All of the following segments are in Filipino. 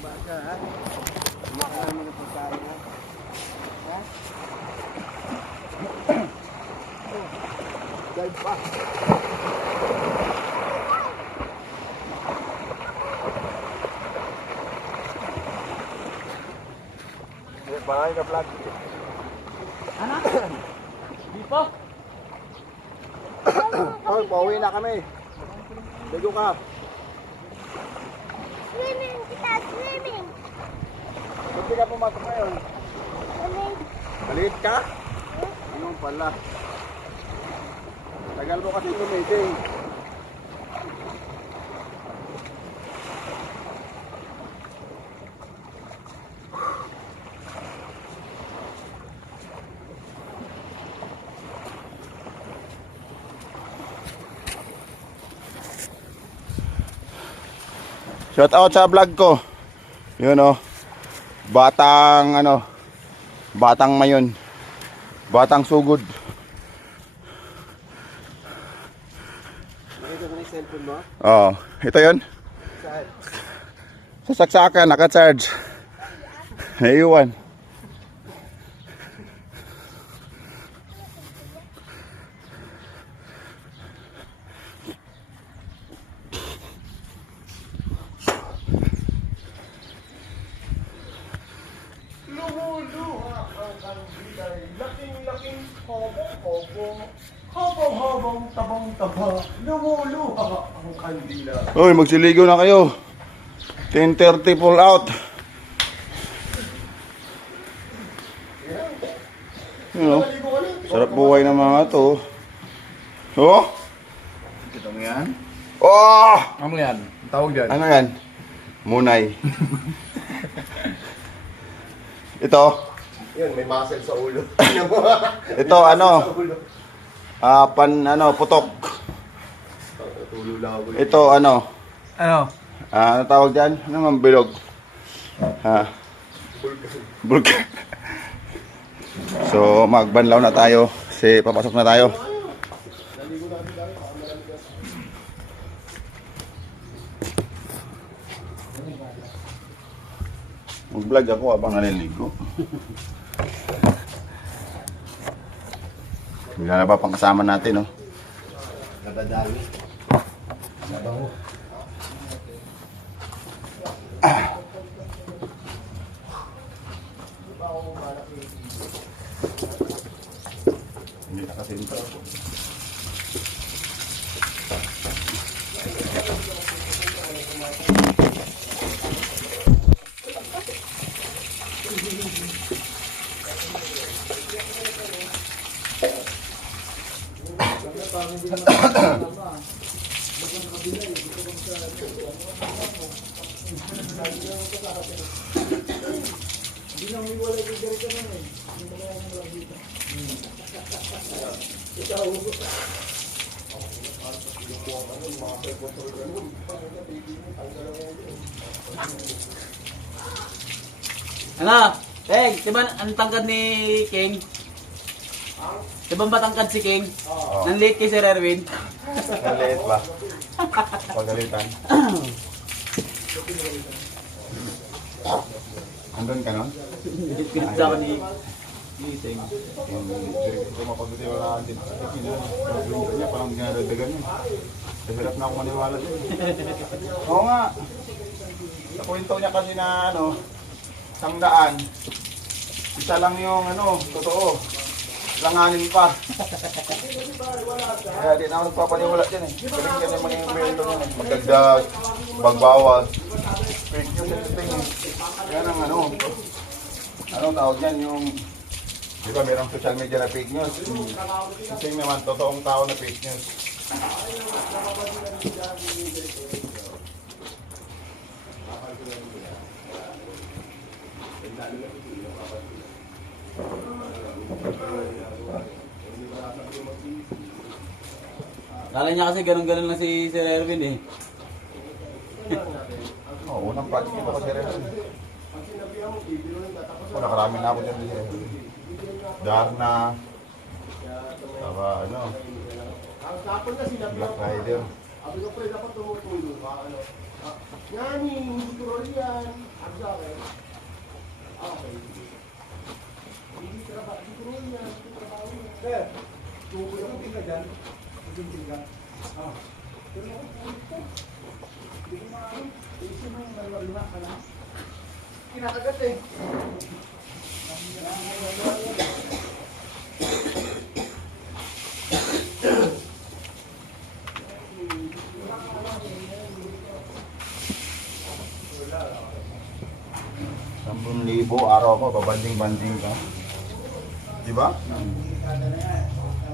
Baka ha? Marami na po tayo ha? Ha? Guard pa. Bangay ka vlog. Ano? Di pa? Hoy, pauwi na kami. Ligo ka. Swimming kita, swimming. Ba't di ka pumasok ngayon? Ulit. Maliit ka? Ano pala? Tagal mo kasi gumiting. Shout out sa vlog ko. Yun oh. Batang ano, Batang Mayon. Batang Sugod. Nakita mo na yung cellphone mo? Oo. Ito yun? Saan? Sa saksakan, naka-charge. Naiiwan. Lumuluha ang kandilay, laking-laking hobong-hobong, hobong-hobong, tabang-taba, lumuluha ang kandila. Uy, magsiligo na kayo. 10:30 pull out. You know, sarap buhay ng mga to. Oh? Kita mo yan? Oh! Ano yan? Ang tawag dyan? Ano yan? Munay. Ito. Yun, may muscle sa ulo. Ito ano? Putok. Tulo lang ako. Ito ano? Ano? Ano tawag dyan? Ano man bilog? Bulkan. So magbanlaw na tayo. Kasi papasok na tayo. Mag-vlog ako habang naliligo. Wala na pa pang kasama natin, no? Nadadami. Nabango. Hindi na kasi dito. Ano? Teng, di ba ang tangkad ni King? Di ba matangkad si King? Nang late kay Sir Erwin? Maliit ba? Pagalitan. Andun ka nun? Pilit sa akin ni King. Yung direkto ko mapaguti wala din. Pag-winter niya, parang ginadagdagan niya. Hirap na ako maniwala din. Oo nga. Sa kwento niya kasi na ano, 100. Isa lang yung ano, totoo. Langanin pa. Kaya di na ako nagpapaniwala dyan eh. Galing yan yung mga email doon yan. Magdagdag, magbawas. Fake news and thing eh. Yan ang ano. Ano tawag yan yung... Di ba mayroong social media na fake news? Kasi naman, totoong tao na fake news. Kala niya kasi ganun-ganun lang si Sir Erwin eh. Unang project ito kasi rin. Nakarami na ako dyan din. Darna. Saka ano. Black Rider. Ngani, hindi ko rin yan. Ano sa akin? Okay. Hindi ko rin yan. Sir, tubo yung tingga dyan. Yung tingga. Kinakagat eh. Libo araw mo, babanding-banding ka. Di ba?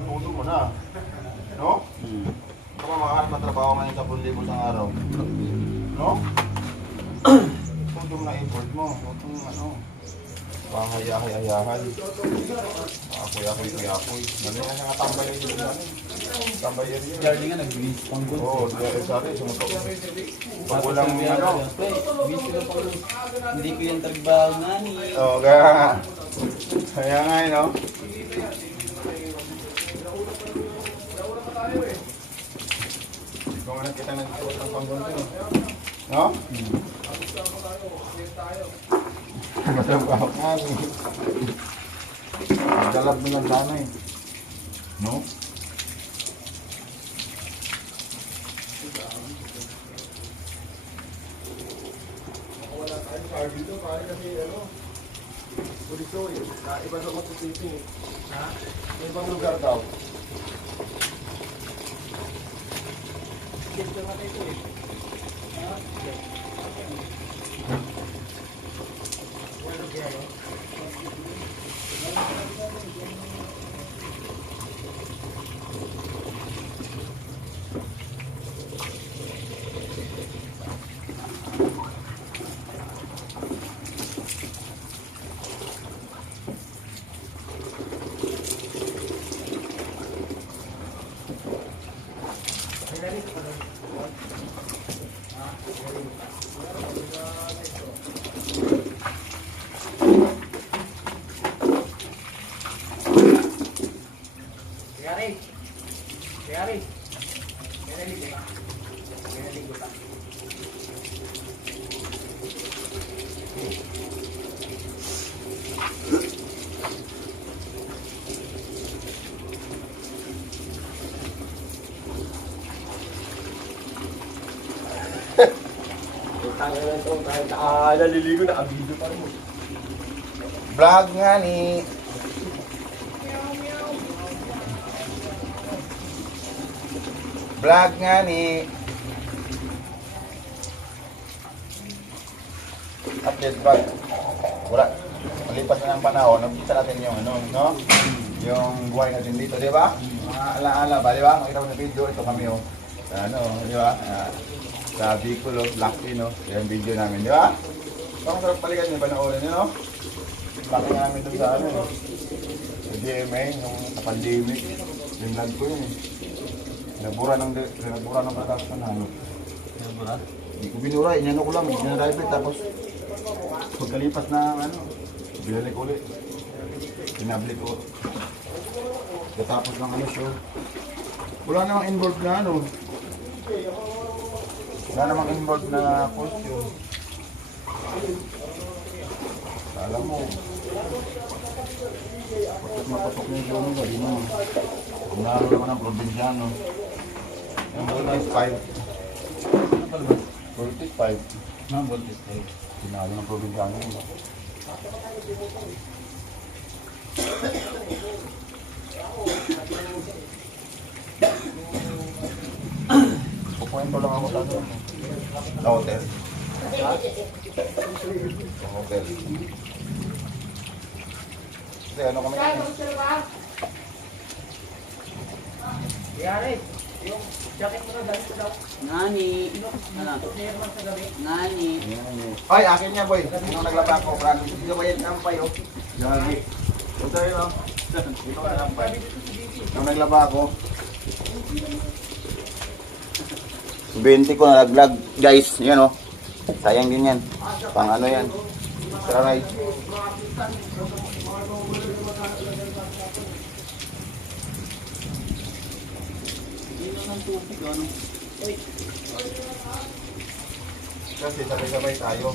Tuto mo na. No? Kung makahanap na trabaho ngayon sa 10,000 sa araw. No? Tuto mo na import mo. Huwag kang ano. Pangayahay-ayahan. Apoy-apoy. Ano yan nga tambay yun? Tambay yun yun. Charlie nga nag-release pang good. Oo, sa akin, sumutok. Pag walang ano. Hindi ko yung trabaho nga ni. Oo, kaya nga. Kaya nga yun, no? Ikaw nga nakita ng suot ng panggunto. No? Matrabaho nga eh. Dalab mo lang sana eh. No? Dito, pare kasi ano, Puriso eh. Iba sa Matutising eh. Ha? May ibang lugar daw. Tangin na ito, kahit naliligo na abido pa rin. Vlog nga ni. Vlog nga ni. Update vlog. Wala. Malipas na ng panahon, nabisa natin yung ano, no? Yung buhay natin dito, di ba? Mga alaala ba, di ba? Makita ko sa video, ito kami, oh. Ano, di ba? Sa Bicol, Lucky, no? Yung video namin, di ba? Parang sarap palikan yung panoorin nyo, no? Laki namin doon sa ano, sa GMA, nung sa pandemic. Yung vlog ko yun, eh. Nabura ng batas ko na, ano? Nabura? Hindi ko binura, inano ko lang, dinadrive tapos pagkalipas na, ano, binalik ulit. Pinablik ko. Katapos ng ano show. Wala namang involved na ano. Wala namang involved na costume. Alam mo. Kapag mapatok na yung show mo, di mo. Kung lalo naman ang probinsyano. Yung voltage 5. Voltage 5. Mga voltage tayo. Sinalo ng probinsyano yun. Pupuento lang ako sa ano. Sa hotel. Sa hotel. Kasi ano kami kasi. Nani. Nani. Ay, akin niya boy. Nung naglaba ko, brand. Dito ba yan kampay oh. Gagi. Ito yun oh. Dito ka kampay. Nung naglaba ko. 20 ko nalaglag guys. Yan oh. Sayang din yan. Pang ano yan. Try. Dito ng tubig, ano? Kasi sabay-sabay tayo.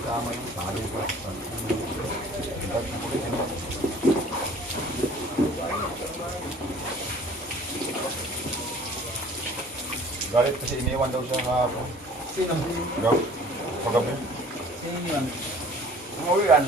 Isama yung tali pa. Galit kasi iniwan daw siya kahapon. Sino? Gaw. Pagabi. Sino yun? Umuwi yan.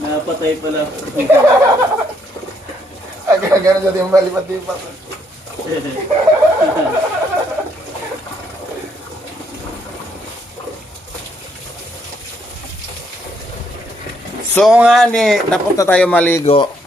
Napatay pala. Gano'n siya yung malipat-lipat. So nga ni, napunta tayo maligo.